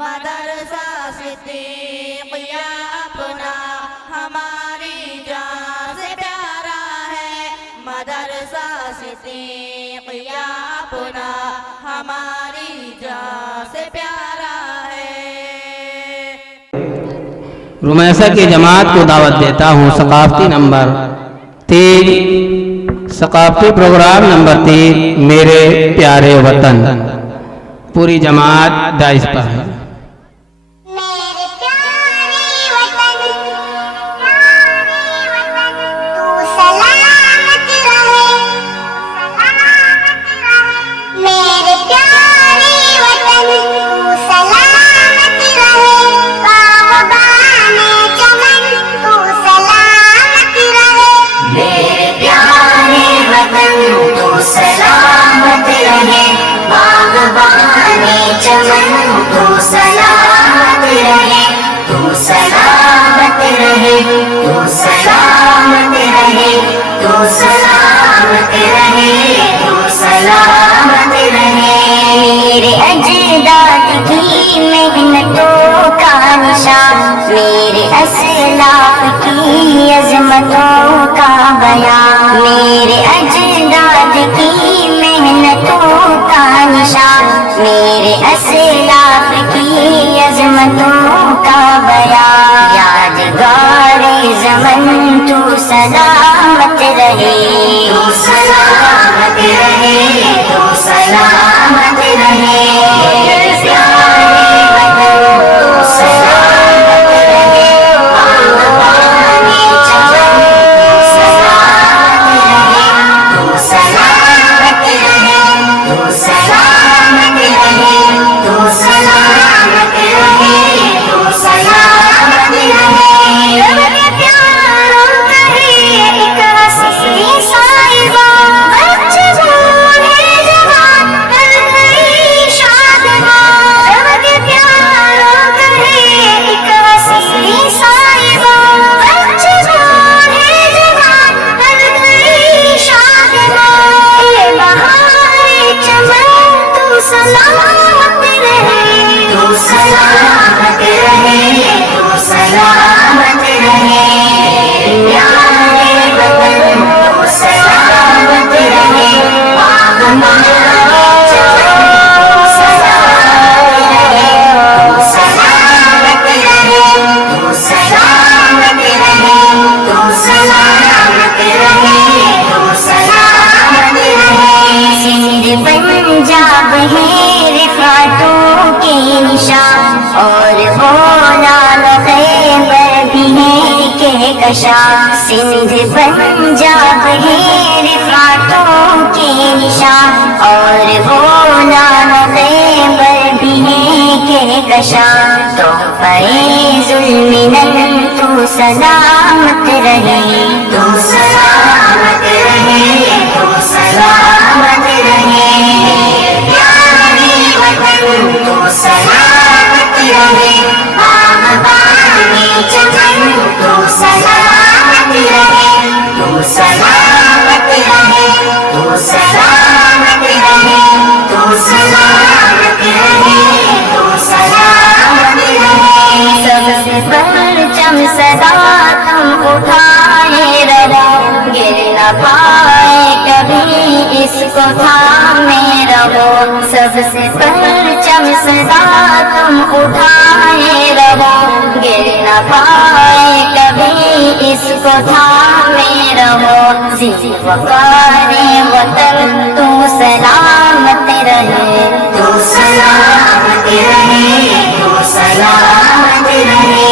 مدرسہ صدیقیہ اپنا ہماری جان سے پیارا ہے، مدرسہ صدیقیہ اپنا ہماری جان سے پیارا ہے۔ رمیسہ کی جماعت کو دعوت دیتا ہوں ثقافتی نمبر 3، ثقافتی پروگرام نمبر 3، میرے پیارے وطن۔ پوری جماعت دائز پر ہے۔ میرے اجداد کی محنتوں کا نشان، میرے اسلاف کی عظمتوں کا بیان، میرے اجداد کی محنتوں کا نشان، میرے اسلاف کی عظمتوں کا بیان۔ یادگار زمن تو سلامت رہے، تو سلامت رہے، تو سلامت رہے، پنجاب ہے رفعتوں کے نشان، اور بولال خیبر بھی ہے کہکشاں، سندھ پنجاب ہے رفعتوں کے نشان، اور بولال خیبر بھی ہے کہکشاں۔ تحفہ ذوالمنن تو سلامت رہے، تو سلامت رہے، تو سلامت رہے، پیارے وطن تو سلامت رہے، باغبانے چمن تو سلامت رہے، تو سلامت رہے، تو سلامت رہے، تو سلامت رہے، تو سلامت رہے۔ سب سے پرچم صدا تم اٹھائے رہو، گر نہ پائے کبھی اس کو تھامے رہو، سب سے پرچم صدا تم اٹھائے رہو، گر نہ پائے کبھی اس کو تھامے رہو۔ زی وقار وطن تو سلامت رہے، تو سلامت رہے، تو سلامت رہے،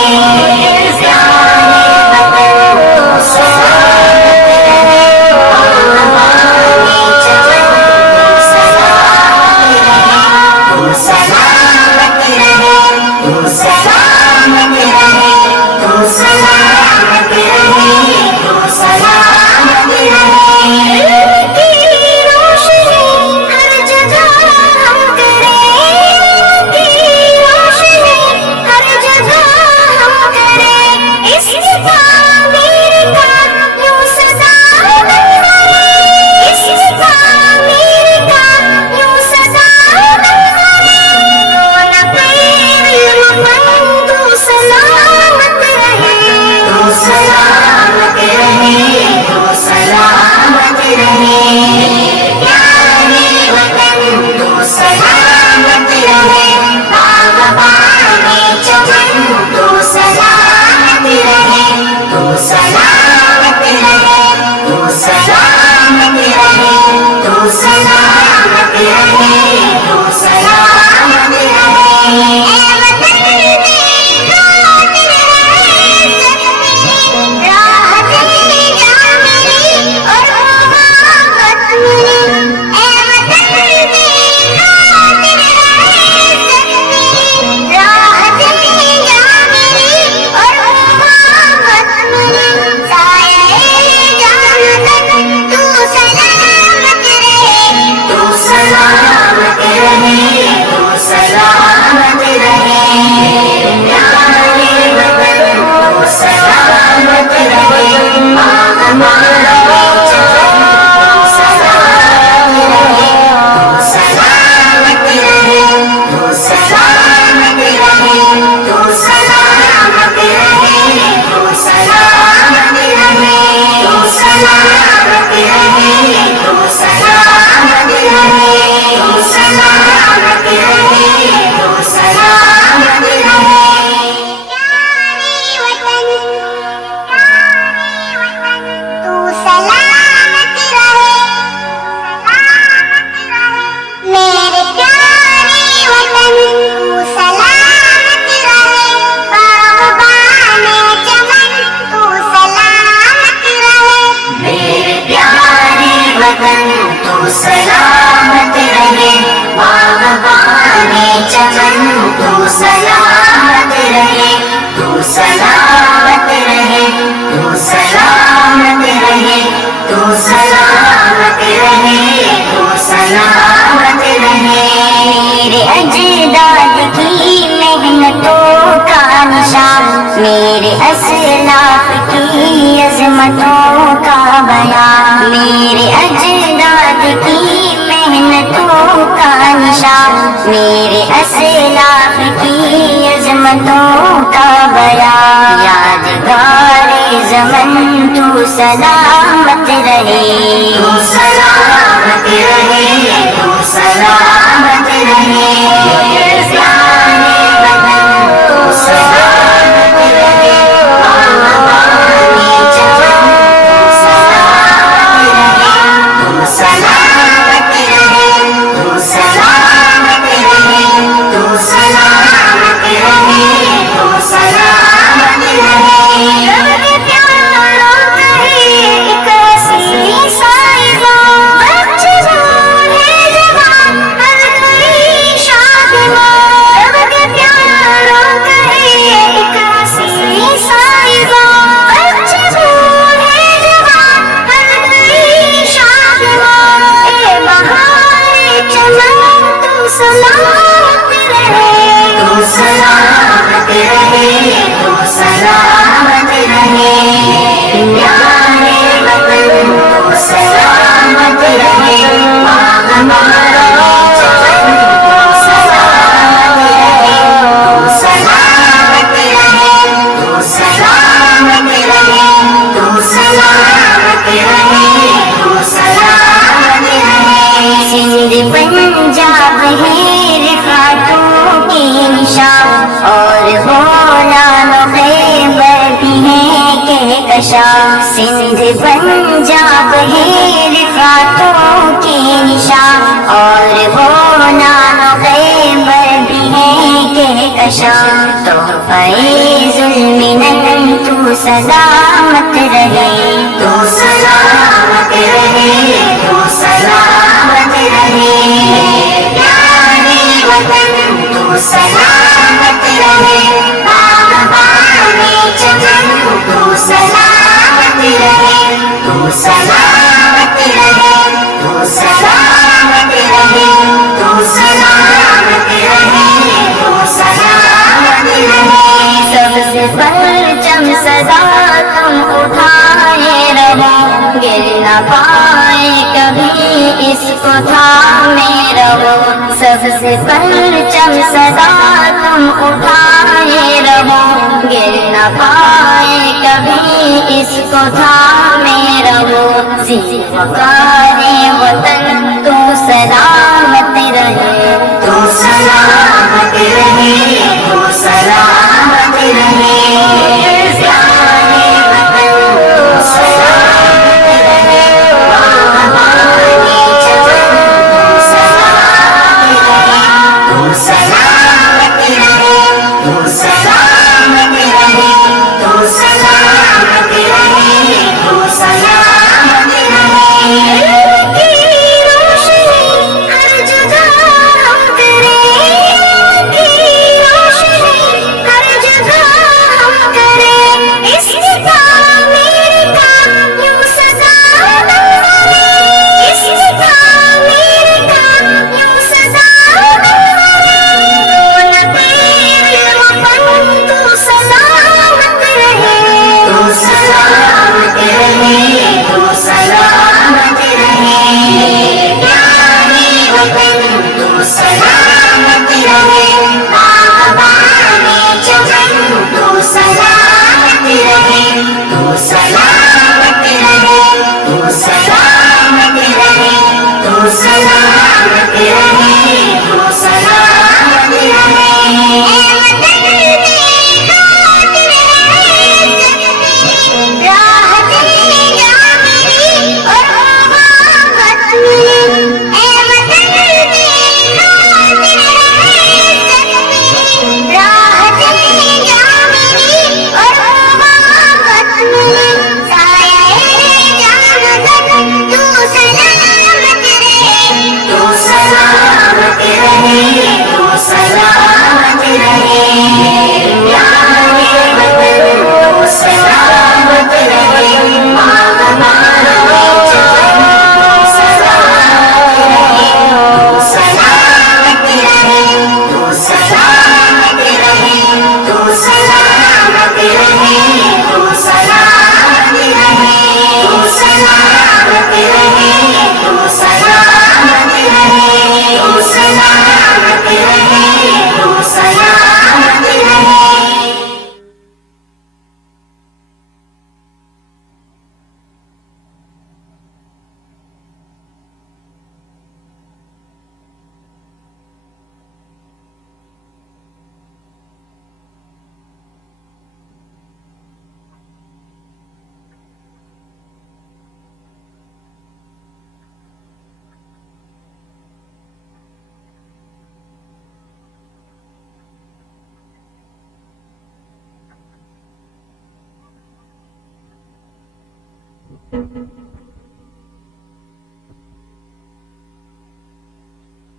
روشنی ہر جگہ ہم کریں، सलामत रहे, तू सलामत रहे, तू सलामत रहे, तू सलामत रहे। मेरे अजदाद की मेहनतों का निशान, मेरे असलाफ की अजमतों का बयान, मेरे अजदाद की मेहनतों का निशान, मेरे असलाफ की अजमतों का बयान। यादगारे ज़मन तू सलामत रहे, तू सलामत रहे, तू सलामत रहे। प्यारे वतन तू सलामत रहे, आबादी चमन तू सलामत रहे, तू सलामत रहे, तू सलामत रहे, तू सलामत रहे, तू सलामत रहे। रब के प्यारों कहे एक हसीन साहिबा, बच्चे बूढ़े जवान हर कोई शादिमा। रब के प्यारों कहे एक हसीन साहिबा, बच्चे बूढ़े जवान हर कोई शादिमा। ए बहारे चमन तू सलामत रहे, तू सलामत रहे, तू सलामत रहे। प्यारे वतन तू सलामत रहे, हमारे चमन तू सलामत रहे, तू सलामत रहे, तू सलामत रहे, तू सलामत रहे, तू सलामत रहे। सिंध पंजाब है रिफ़ातों के निशान, और बोलान खैबर भी है कहकशां। सिंध पंजाब है रिफ़ातों के निशान, और बोलान खैबर भी है कहकशां। तोहफ़े ज़ुल्मिनन तू सलामत रहे, तू सलामत रहे, तू सलामत रहे। प्यारे वतन तू सलामत रहे, बाग़बाने चमन तू सलामत रहे, तू सलामत रहे, तू सलामत रहे, तू सलामत रहे, तू सलामत रहे। सबसे परचम सदा तुम उठाए रहो, गिर न पाए कभी इसको थामे रहो। सबसे परचम सदा तुम उठाए रहो, गिर न पाए कभी इसको थामे रहो। ज़िंदगारे वतन तू सलामत रहे, तू सलामत रहे, तू सलामत रहे। प्यारे वतन तू सलामत रहे, बाग़बाने चमन तू सलामत रहे, तू सलामत रहे, तू सलामत रहे, तू सलामत रहे, तू सलामत रहे। रब की रोशनी हर जगह हम करें, रब की